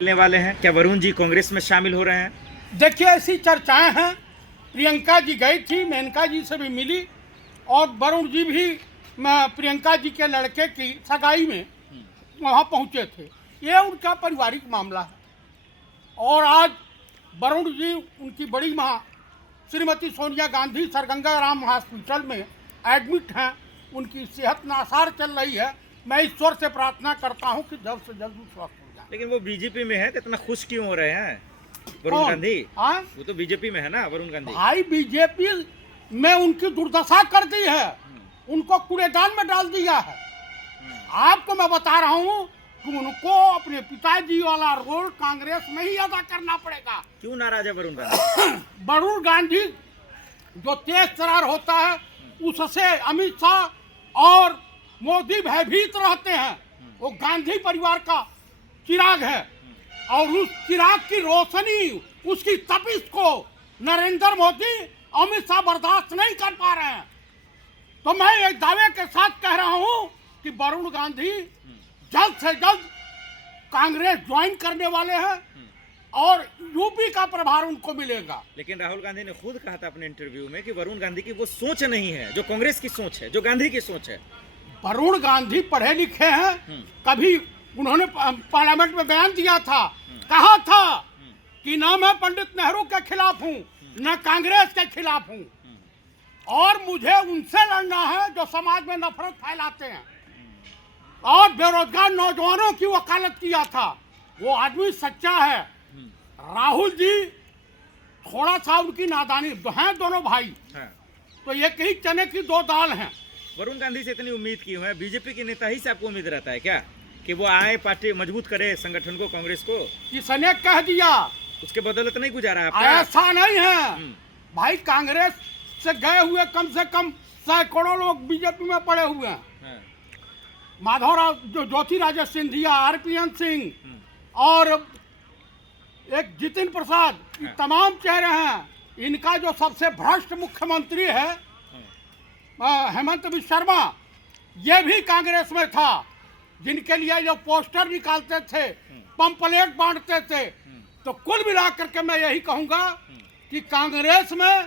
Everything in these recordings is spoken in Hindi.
मिलने वाले हैं। क्या वरुण जी कांग्रेस में शामिल हो रहे हैं? देखिए, ऐसी चर्चाएं हैं। प्रियंका जी गई थी, मेनका जी से भी मिली और वरुण जी भी प्रियंका जी के लड़के की सगाई में वहाँ पहुँचे थे। ये उनका पारिवारिक मामला है और आज वरुण जी उनकी बड़ी माँ श्रीमती सोनिया गांधी सरगंगा राम हॉस्पिटल में एडमिट हैं। उनकी सेहत नासार चल रही है। मैं ईश्वर से प्रार्थना करता हूँ कि जल्द से जल्द स्वस्थ हो जाए। लेकिन वो बीजेपी में है तो इतना खुश क्यों हो रहे हैं वरुण गांधी? हाँ, वो तो बीजेपी में है ना वरुण गांधी। भाई, बीजेपी में उनकी दुर्दशा कर दी है, उनको कूड़ेदान में डाल दिया है। आपको मैं बता रहा हूँ कि उनको अपने पिताजी वाला रोल कांग्रेस में ही अदा करना पड़ेगा। क्यों नाराज है वरुण गांधी? वरुण गांधी जो तेज तरार होता है उससे अमित शाह और मोदी भयभीत रहते हैं। वो गांधी परिवार का चिराग है और उस चिराग की रोशनी, उसकी तपिश को नरेंद्र मोदी, अमित शाह बर्दाश्त नहीं कर पा रहे हैं। तो मैं एक दावे के साथ कह रहा हूं कि वरुण गांधी जल्द से जल्द कांग्रेस ज्वाइन करने वाले हैं और यूपी का प्रभार उनको मिलेगा। लेकिन राहुल गांधी ने खुद कहा था अपने इंटरव्यू में कि वरुण गांधी की वो सोच नहीं है जो कांग्रेस की सोच है, जो गांधी की सोच है। वरुण गांधी पढ़े लिखे हैं। कभी उन्होंने पार्लियामेंट में बयान दिया था, कहा था कि ना मैं पंडित नेहरू के खिलाफ हूं, न कांग्रेस के खिलाफ हूं, और मुझे उनसे लड़ना है जो समाज में नफरत फैलाते हैं। और बेरोजगार नौजवानों की वकालत किया था। वो आदमी सच्चा है। राहुल जी थोड़ा सा उनकी नादानी हैं, दोनों भाई तो एक ही चने की दो दाल हैं। वरुण गांधी से इतनी उम्मीद क्यों है? बीजेपी के नेता ही से आपको उम्मीद रहता है क्या कि वो आए, पार्टी मजबूत करे संगठन को, कांग्रेस को? किसने कह दिया? उसके बदौलत नहीं गुजारा आपका? ऐसा नहीं है भाई। कांग्रेस से गए हुए कम से कम सैकड़ों लोग बीजेपी में पड़े हुए हैं। माधवराव, जो ज्योतिरादित्य सिंधिया, आरपीएन सिंह और एक जितिन प्रसाद, तमाम चेहरे हैं। इनका जो सबसे भ्रष्ट मुख्यमंत्री है हेमंत बिस्वा शर्मा, ये भी कांग्रेस में था। जिनके लिए जो पोस्टर निकालते थे, पंपलेट बांटते थे। तो कुल मिलाकर के मैं यही कहूंगा कि कांग्रेस में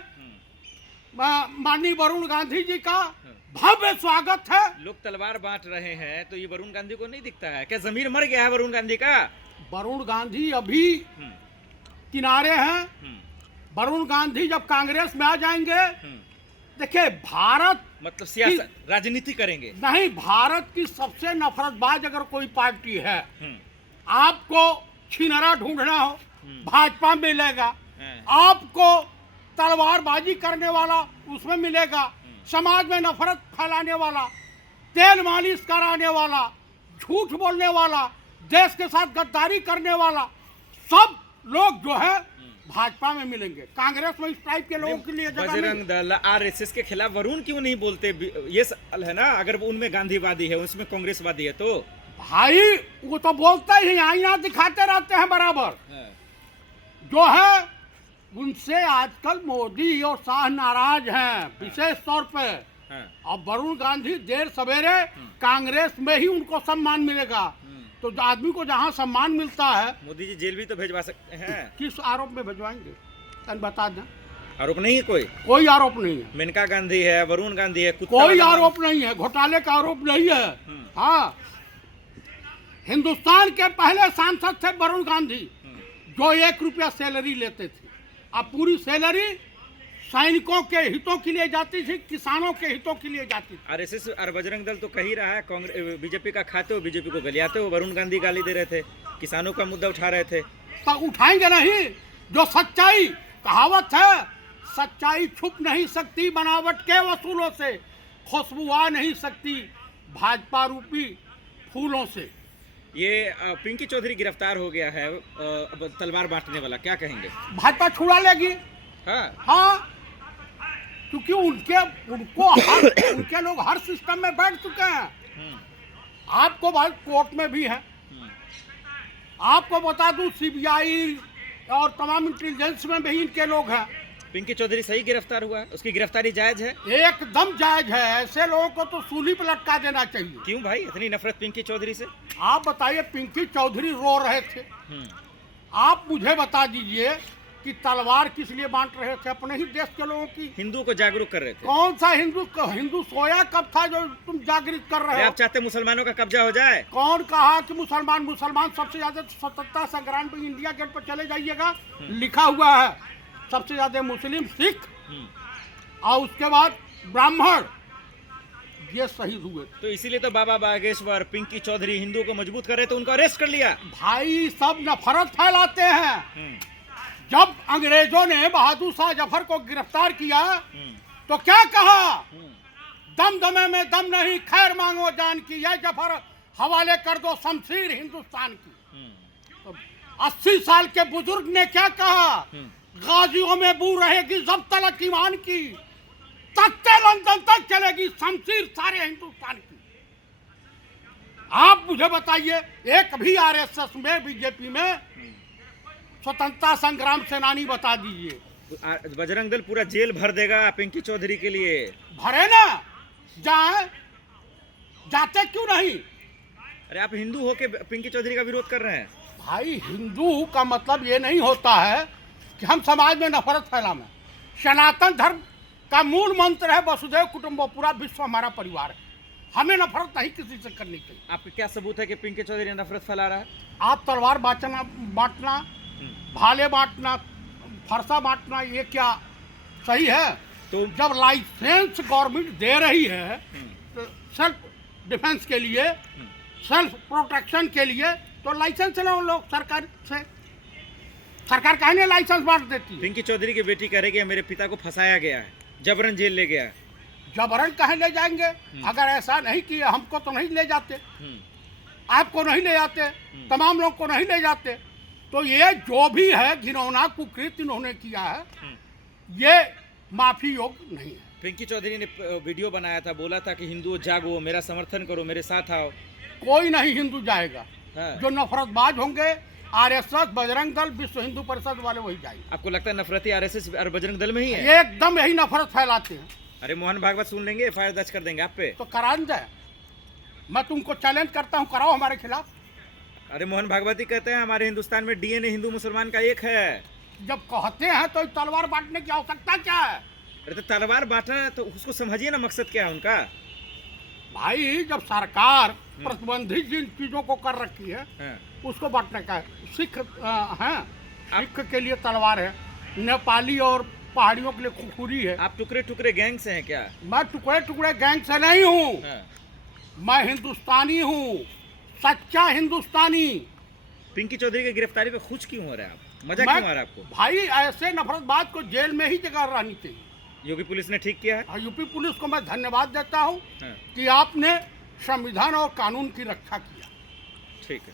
माननीय वरुण गांधी जी का भव्य स्वागत है। लोग तलवार बांट रहे हैं तो ये वरुण गांधी को नहीं दिखता है क्या? जमीर मर गया है वरुण गांधी का? वरुण गांधी अभी किनारे हैं। वरुण गांधी जब कांग्रेस में आ जाएंगे, देखिए, भारत मतलब सियासत, राजनीति करेंगे नहीं। भारत की सबसे नफरतबाज अगर कोई पार्टी है, आपको छिनरा ढूंढना हो, भाजपा में मिलेगा। आपको तलवारबाजी करने वाला उसमें मिलेगा। समाज में नफरत फैलाने वाला, तेल मालिश कराने वाला, झूठ बोलने वाला, देश के साथ गद्दारी करने वाला, सब लोग जो है भाजपा में मिलेंगे। कांग्रेस में इस टाइप के लोगों के लिए जगह नहीं। बजरंग दल, आरएसएस के खिलाफ वरुण क्यों नहीं बोलते? ये सवाल है ना। अगर उनमें गांधीवादी है, उसमें कांग्रेसवादी है तो भाई वो तो बोलते ही, आईना दिखाते रहते हैं बराबर। जो है उनसे आजकल मोदी और शाह नाराज हैं विशेष तौर पे। अब वरुण गांधी देर सवेरे कांग्रेस में ही उनको सम्मान मिलेगा। तो आदमी को जहाँ सम्मान मिलता है। मोदी जी जेल भी तो भेजवा सकते हैं। किस आरोप में भिजवाएंगे बता दें? आरोप नहीं है कोई आरोप नहीं है। मेनका गांधी है, वरुण गांधी है, कोई आरोप नहीं है। घोटाले का आरोप नहीं है। हाँ, हिंदुस्तान के पहले सांसद थे वरुण गांधी, जो 1 रुपया सैलरी लेते थे। अब पूरी सैलरी सैनिकों के हितों के लिए जाती थी, किसानों के हितों के लिए जाती थी। आरएसएस और बजरंग दल तो कह ही रहा है कांग्रेस बीजेपी का खाते हो, बीजेपी को गलियाते हो। वरुण गांधी गाली दे रहे थे, किसानों का मुद्दा उठा रहे थे। तो उठाएंगे नहीं। जो सच्चाई, कहावत है, सच्चाई छुप नहीं सकती बनावट के वसूलों से, खुशबू आ नहीं सकती भाजपा रूपी फूलों से। ये पिंकी चौधरी गिरफ्तार हो गया है, तलवार बांटने वाला, क्या कहेंगे? भाजपा छुड़ा लेगी। हाँ, क्योंकि उनके लोग हर सिस्टम में बैठ चुके हैं। आपको भाई कोर्ट में भी है। आपको बता दूं, सीबीआई और तमाम इंटेलिजेंस में भी इनके लोग हैं। पिंकी चौधरी सही गिरफ्तार हुआ है, उसकी गिरफ्तारी जायज है? एकदम जायज है। ऐसे लोगों को तो सूली पर लटका देना चाहिए। क्यों भाई इतनी नफरत पिंकी चौधरी से? आप बताइए, पिंकी चौधरी रो रहे थे, आप मुझे बता दीजिए कि तलवार किस लिए बांट रहे थे? अपने ही देश के लोगों की। हिंदुओं को जागरूक कर रहे थे। कौन सा हिंदू सोया कब था जो तुम जागृत कर रहे हो? आप चाहते मुसलमानों का कब्जा हो जाए? कौन कहा कि मुसलमान सबसे ज्यादा स्वतंत्रता संग्राम पे इंडिया गेट पर चले जाइएगा, लिखा हुआ है सबसे ज्यादा मुस्लिम, सिख और उसके बाद ब्राह्मण ये शहीद हुए। तो इसीलिए तो बाबा बागेश्वर पिंकी चौधरी हिंदुओं को मजबूत कर रहे थे, उनको अरेस्ट कर लिया। भाई सब नफरत फैलाते हैं। जब अंग्रेजों ने बहादुर शाह जफर को गिरफ्तार किया तो क्या कहा? दमदमे में दम नहीं, खैर मांगो जान की, यह जफर हवाले कर दो शमशीर हिंदुस्तान की। तो 80 साल के बुजुर्ग ने क्या कहा? गाजियों में बू रहेगी जब तलक ईमान की, तख्ते लंदन तक चलेगी शमशीर सारे हिंदुस्तान की। आप मुझे बताइए, एक भी आरएसएस में, बीजेपी में स्वतंत्रता संग्राम सेनानी बता दीजिए। बजरंग दल पूरा जेल भर देगा पिंकी चौधरी के लिए। भरे ना, जाए, जाते क्यों नहीं? अरे आप हिंदू होके पिंकी चौधरी का विरोध कर रहे हैं। भाई हिंदू का मतलब ये नहीं होता है कि हम समाज में नफरत फैलाएं। सनातन धर्म का मूल मंत्र है वसुधैव कुटुंबकम, पूरा विश्व हमारा परिवार है। हमें नफरत नहीं किसी से करनी चाहिए। आपके क्या सबूत है कि पिंकी चौधरी नफरत फैला रहा है? आप तलवार बांटना, भाले बांटना, फरसा बांटना, ये क्या सही है? तो जब लाइसेंस गवर्नमेंट दे रही है तो सेल्फ डिफेंस के लिए, सेल्फ प्रोटेक्शन के लिए, तो लाइसेंस लो लोग सरकार से। सरकार काहे नहीं लाइसेंस बांट देती है? पिंकी चौधरी की बेटी कह रही है मेरे पिता को फंसाया गया है, जबरन जेल ले गया। जबरन काहे ले जाएंगे? अगर ऐसा नहीं किया, हमको तो नहीं ले जाते, आपको नहीं ले जाते, तमाम लोग को नहीं ले जाते। तो ये जो भी है घिनौना कुकृत्य इन्होंने किया है, ये माफी योग्य नहीं है। पिंकी चौधरी ने वीडियो बनाया था, बोला था कि हिंदुओं जागो, मेरा समर्थन करो, मेरे साथ आओ। कोई नहीं हिंदू जाएगा। हाँ। जो नफरतबाज होंगे, आरएसएस, बजरंग दल, विश्व हिंदू परिषद वाले वही जाएंगे। आपको लगता है नफरती आरएसएस और बजरंग दल में ही है? एकदम यही नफरत फैलाते हैं। अरे मोहन भागवत सुन लेंगे, एफआईआर दर्ज कर देंगे आप पे। तो करा जाए, मैं तुमको चैलेंज करता हूँ, कराओ हमारे खिलाफ। अरे मोहन भागवत ही कहते हैं हमारे हिंदुस्तान में डीएनए हिंदू मुसलमान का एक है। जब कहते हैं तो तलवार बांटने की आवश्यकता क्या है? अरे तो तलवार बांटना है तो उसको समझिए ना, मकसद क्या है उनका। भाई जब सरकार प्रतिबंधित जिन चीजों को कर रखी है, उसको बांटने का है। सिख हैं, सिख के लिए तलवार है, नेपाली और पहाड़ियों के लिए खुखुरी है। आप टुकड़े टुकड़े गैंग से हैं क्या? मैं टुकड़े टुकड़े गैंग से नहीं हूँ, मैं हिंदुस्तानी हूँ, सच्चा हिंदुस्तानी। पिंकी चौधरी की गिरफ्तारी पे खुश क्यों हो रहे हैं आप? मजा क्यों आ रहा है आपको? भाई ऐसे नफरतबाज को जेल में ही जगह रहनी चाहिए। यूपी पुलिस ने ठीक किया है। यूपी पुलिस को मैं धन्यवाद देता हूँ कि आपने संविधान और कानून की रक्षा किया। ठीक है।